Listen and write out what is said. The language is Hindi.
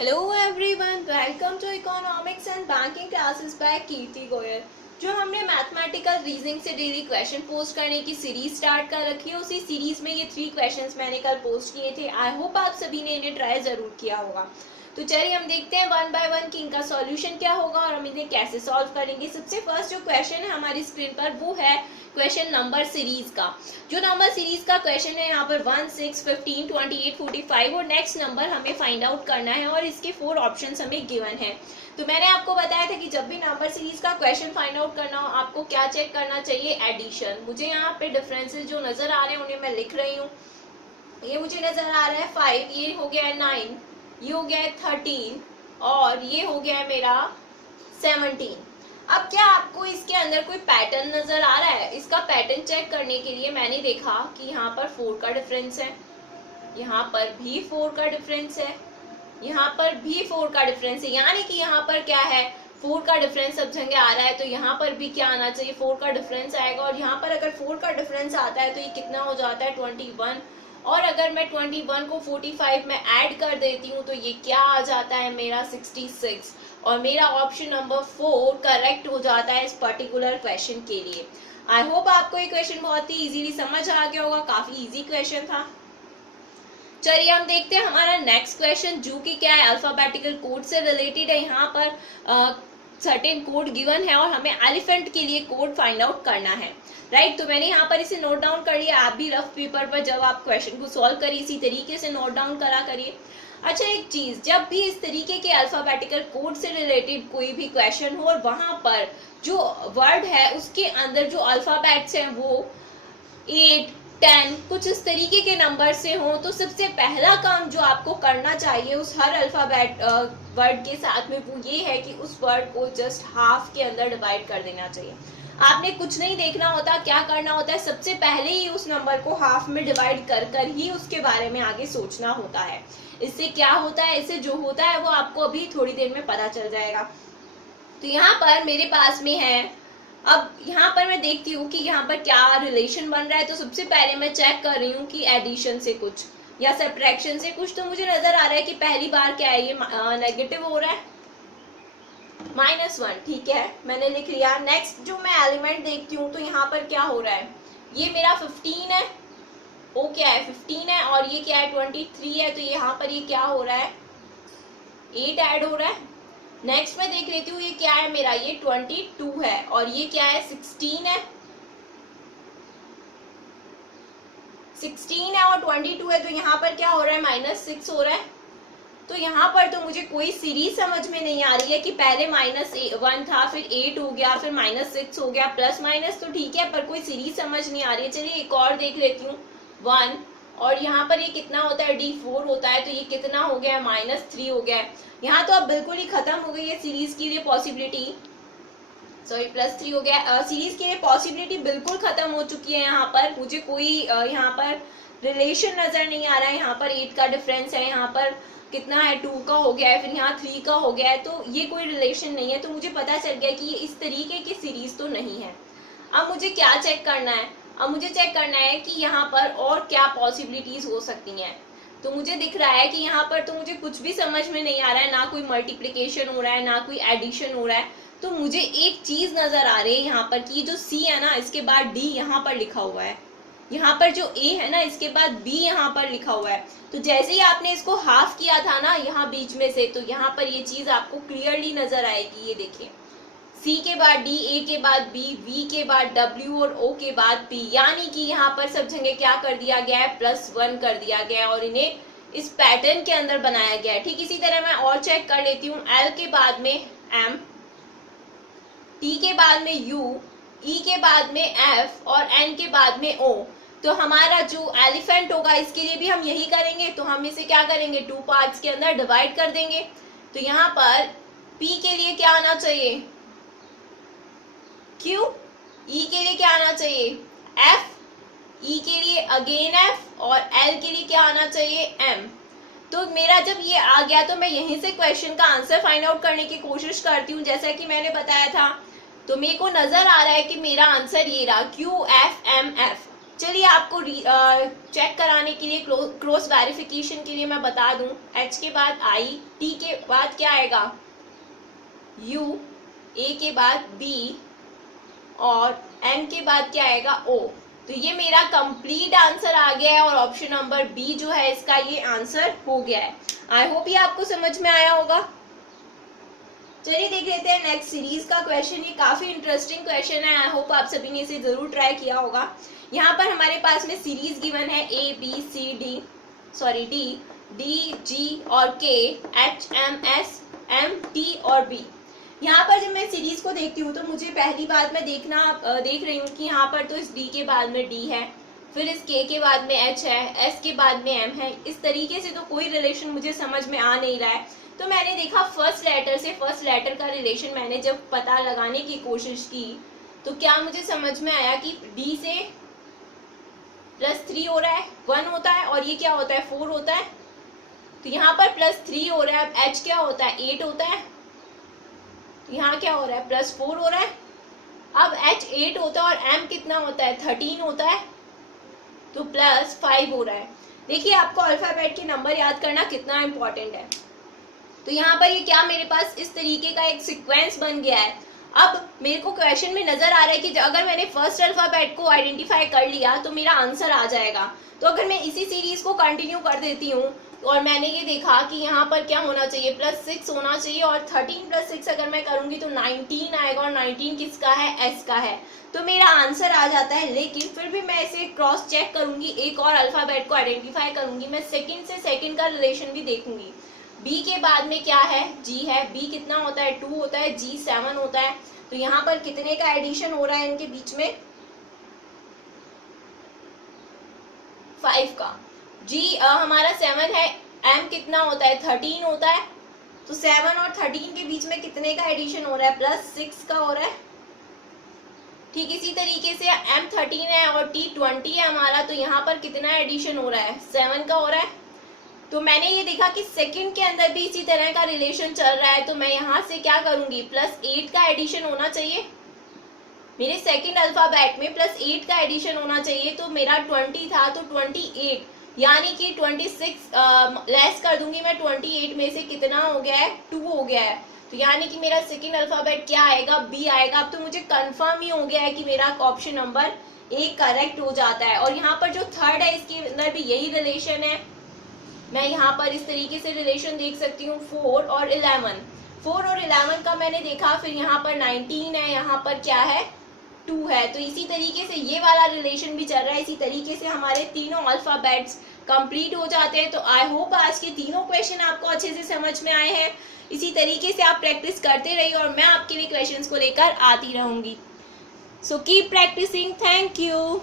Hello everyone, welcome to economics and banking classes by Kirti Goyal. जो हमने मैथमेटिकल रीजनिंग से डेली क्वेश्चन पोस्ट करने की सीरीज स्टार्ट कर रखी है, उसी सीरीज में ये 3 क्वेश्चंस मैंने कल पोस्ट किए थे। आई होप आप सभी ने इन्हें ट्राई जरूर किया होगा। तो चलिए हम देखते हैं वन बाय वन कि इनका सॉल्यूशन क्या होगा और हम इन्हें कैसे सॉल्व करेंगे। सबसे फर्स्ट जो क्वेश्चन है हमारी स्क्रीन पर वो है क्वेश्चन नंबर सीरीज का। जो नंबर सीरीज का क्वेश्चन है यहाँ पर 1, 6, 15, 28, 45 और नेक्स्ट नंबर हमें फाइंड आउट करना है और इसके 4 ऑप्शंस हमें गिवन है। तो मैंने आपको बताया था कि जब भी नंबर सीरीज का क्वेश्चन फाइंड आउट करना हो आपको क्या चेक करना चाहिए, एडिशन। मुझे यहाँ पे डिफरेंसेस जो नजर आ रहे हैं उन्हें मैं लिख रही हूँ। ये मुझे नजर आ रहा है 5, ये हो गया है 9, ये हो गया है 13 और ये हो गया है मेरा 17। अब क्या आपको इसके अंदर कोई पैटर्न नजर आ रहा है? इसका पैटर्न चेक करने के लिए मैंने देखा कि यहाँ पर 4 का डिफरेंस है, यहाँ पर भी 4 का डिफरेंस है, यहाँ पर भी 4 का डिफरेंस है। यानी कि यहाँ पर क्या है, 4 का डिफरेंस सब जगह आ रहा है, तो यहाँ पर भी क्या आना चाहिए, 4 का डिफरेंस आएगा। और यहाँ पर अगर 4 का डिफरेंस आता है तो ये कितना हो जाता है, 21। और अगर मैं 21 को 45 में ऐड कर देती हूँ तो ये क्या आ जाता है मेरा 66। और मेरा ऑप्शन नंबर 4 करेक्ट हो जाता है इस पर्टिकुलर क्वेश्चन के लिए। आई होप आपको ये क्वेश्चन बहुत ही इजीली समझ आ गया होगा, काफी इजी क्वेश्चन था। चलिए हम देखते हैं हमारा नेक्स्ट क्वेश्चन, जो कि क्या है, अल्फाबेटिकल कोड से रिलेटेड है। यहाँ पर सर्टेन कोड गिवन है और हमें एलिफेंट के लिए कोड फाइंड आउट करना है, राइट। तो मैंने यहाँ पर इसे नोट डाउन कर लिया। आप भी रफ पेपर पर जब आप क्वेश्चन को सॉल्व करिए इसी तरीके से नोट डाउन करा करिए। अच्छा, एक चीज, जब भी इस तरीके के अल्फाबेटिकल कोड से रिलेटेड कोई भी क्वेश्चन हो और वहां पर जो वर्ड है उसके अंदर जो अल्फाबेट्स हैं वो 8, 10 कुछ इस तरीके के नंबर से हो, तो सबसे पहला काम जो आपको करना चाहिए उस हर अल्फाबेट वर्ड के साथ में वो ये है कि उस वर्ड को जस्ट हाफ के अंदर डिवाइड कर देना चाहिए। आपने कुछ नहीं देखना होता, क्या करना होता है, सबसे पहले ही उस नंबर को हाफ में डिवाइड कर कर ही उसके बारे में आगे सोचना होता है। इससे क्या होता है, इससे जो होता है वो आपको अभी थोड़ी देर में पता चल जाएगा। तो यहाँ पर मेरे पास में है, अब यहाँ पर मैं देखती हूँ कि यहाँ पर क्या रिलेशन बन रहा है। तो सबसे पहले मैं चेक कर रही हूँ कि एडिशन से कुछ या सब्ट्रैक्शन से कुछ। तो मुझे नजर आ रहा है कि पहली बार क्या है, ये नेगेटिव हो रहा है, -1, ठीक है, मैंने लिख लिया। नेक्स्ट जो मैं एलिमेंट देखती हूँ तो यहाँ पर क्या हो रहा है, ये मेरा 15 है, ओ क्या है 15 है, और ये क्या है 23 है। तो यहाँ पर ये क्या हो रहा है, 8 ऐड हो रहा है। नेक्स्ट मैं देख लेती हूँ ये क्या है मेरा, ये 22 है, और ये क्या है 16 है, 16 है और 22 है। तो यहाँ पर क्या हो रहा है, -6 हो रहा है। तो यहाँ पर तो मुझे कोई सीरीज समझ में नहीं आ रही है कि पहले -1 था, फिर 8 हो गया, फिर -6 हो गया, प्लस माइनस तो ठीक है, पर कोई सीरीज समझ नहीं आ रही है। चलिए एक और देख लेती हूँ, 1 और यहाँ पर ये कितना होता है, D4 होता है, तो ये कितना हो गया, -3 हो गया है। यहाँ तो अब बिल्कुल ही खत्म हो गई है सीरीज के लिए पॉसिबिलिटी, सॉरी +3 हो गया। सीरीज के लिए पॉसिबिलिटी बिल्कुल खत्म हो चुकी है। यहाँ पर मुझे कोई यहाँ पर रिलेशन नजर नहीं आ रहा है। यहाँ पर 8 का डिफरेंस है, यहाँ पर कितना है, 2 का हो गया है, फिर यहाँ 3 का हो गया है, तो ये कोई रिलेशन नहीं है। तो मुझे पता चल गया कि ये इस तरीके की सीरीज तो नहीं है। अब मुझे क्या चेक करना है, अब मुझे चेक करना है कि यहाँ पर और क्या पॉसिबिलिटीज हो सकती हैं। तो मुझे दिख रहा है कि यहाँ पर तो मुझे कुछ भी समझ में नहीं आ रहा है, ना कोई मल्टीप्लिकेशन हो रहा है, ना कोई एडिशन हो रहा है। तो मुझे एक चीज नजर आ रही है यहाँ पर कि जो C है ना, इसके बाद D यहाँ पर लिखा हुआ है, यहाँ पर जो A है ना इसके बाद B यहाँ पर लिखा हुआ है। तो जैसे ही आपने इसको हाफ किया था ना यहाँ बीच में से, तो यहाँ पर ये चीज आपको क्लियरली नजर आएगी। ये देखिए, C के बाद D, A के बाद B, V के बाद W और O के बाद P। यानी कि यहाँ पर सब जगह क्या कर दिया गया है, +1 कर दिया गया है और इन्हें इस पैटर्न के अंदर बनाया गया है। ठीक इसी तरह मैं और चेक कर लेती हूँ, L के बाद में M, T के बाद में U, E के बाद में F और N के बाद में O। तो हमारा जो एलिफेंट होगा इसके लिए भी हम यही करेंगे। तो हम इसे क्या करेंगे, 2 पार्ट्स के अंदर डिवाइड कर देंगे। तो यहाँ पर P के लिए क्या आना चाहिए, Q, E के लिए क्या आना चाहिए, F, E के लिए अगेन F और L के लिए क्या आना चाहिए, M। तो मेरा जब ये आ गया तो मैं यहीं से क्वेश्चन का आंसर फाइंड आउट करने की कोशिश करती हूँ, जैसा कि मैंने बताया था। तो मेरे को नजर आ रहा है कि मेरा आंसर ये रहा, QFMF। चलिए आपको चेक कराने के लिए, क्रॉस वेरिफिकेशन के लिए मैं बता दूं, H के बाद I, T के बाद क्या आएगा U, A के बाद B और N के बाद क्या आएगा O। तो ये मेरा कंप्लीट आंसर आ गया है और ऑप्शन नंबर बी जो है इसका ये आंसर हो गया है। आई होप ये आपको समझ में आया होगा। चलिए देख लेते हैं नेक्स्ट सीरीज का क्वेश्चन। ये काफी इंटरेस्टिंग क्वेश्चन है, आई होप आप सभी ने इसे जरूर ट्राई किया होगा। यहाँ पर हमारे पास में सीरीज गिवन है A B C D D G और K H M S M T और B। यहाँ पर जब मैं सीरीज को देखती हूँ तो मुझे पहली बात मैं देख रही हूँ कि यहाँ पर तो इस D के बाद में D है, फिर इस K के बाद में H है, S के बाद में M है। इस तरीके से तो कोई रिलेशन मुझे समझ में आ नहीं रहा है। तो मैंने देखा फर्स्ट लेटर से फर्स्ट लेटर का रिलेशन मैंने जब पता लगाने की कोशिश की तो क्या मुझे समझ में आया कि D से +3 हो रहा है, 1 होता है, और ये क्या होता है 4 होता है। तो यहाँ पर +3 हो रहा है। अब H क्या होता है 8 होता है, तो यहाँ क्या हो रहा है +4 हो रहा है। अब H 8 होता है और M कितना होता है 13 होता है, तो +5 हो रहा है। देखिए आपको अल्फाबेट के नंबर याद करना कितना इंपॉर्टेंट है। तो यहाँ पर ये क्या मेरे पास इस तरीके का एक सीक्वेंस बन गया है। अब मेरे को क्वेश्चन में नजर आ रहा है कि अगर मैंने फर्स्ट अल्फाबेट को आइडेंटिफाई कर लिया तो मेरा आंसर आ जाएगा। तो अगर मैं इसी सीरीज को कंटिन्यू कर देती हूँ और मैंने ये देखा कि यहाँ पर क्या होना चाहिए +6 होना चाहिए, और 13 + 6 अगर मैं करूंगी तो 19 आएगा, और 19 किसका है S का है, तो मेरा आंसर आ जाता है। लेकिन फिर भी मैं इसे क्रॉस चेक करूंगी, एक और अल्फाबेट को आइडेंटिफाई करूंगी, मैं सेकंड से सेकंड का रिलेशन भी देखूंगी। B के बाद में क्या है G है, B कितना होता है 2 होता है, G 7 होता है। तो यहाँ पर कितने का एडिशन हो रहा है इनके बीच में 5 का। G हमारा 7 है, M कितना होता है 13 होता है, तो 7 और 13 के बीच में कितने का एडिशन हो रहा है +6 का हो रहा है। ठीक इसी तरीके से M 13 है और T 20 है हमारा, तो यहाँ पर कितना एडिशन हो रहा है 7 का हो रहा है। तो मैंने ये देखा कि सेकंड के अंदर भी इसी तरह का रिलेशन चल रहा है, तो मैं यहाँ से क्या करूंगी +8 का एडिशन होना चाहिए मेरे सेकंड अल्फाबेट में, +8 का एडिशन होना चाहिए। तो मेरा 20 था तो 28, यानी कि 26 लेस कर दूंगी मैं 28 में से, कितना हो गया है 2 हो गया है। तो यानी कि मेरा सेकंड अल्फाबेट क्या आएगा B आएगा। अब तो मुझे कंफर्म ही हो गया है कि मेरा ऑप्शन नंबर A करेक्ट हो जाता है। और यहाँ पर जो थर्ड है इसके अंदर भी यही रिलेशन है। मैं यहाँ पर इस तरीके से रिलेशन देख सकती हूँ 4 और 11 का मैंने देखा, फिर यहाँ पर 19 है, यहाँ पर क्या है 2 है। तो इसी तरीके से ये वाला रिलेशन भी चल रहा है। इसी तरीके से हमारे तीनों अल्फाबेट्स कंप्लीट हो जाते हैं। तो आई होप आज के तीनों क्वेश्चन आपको अच्छे से समझ में आए हैं। इसी तरीके से आप प्रैक्टिस करते रहिए और मैं आपके लिए क्वेश्चंस को लेकर आती रहूंगी। So keep practising. Thank you.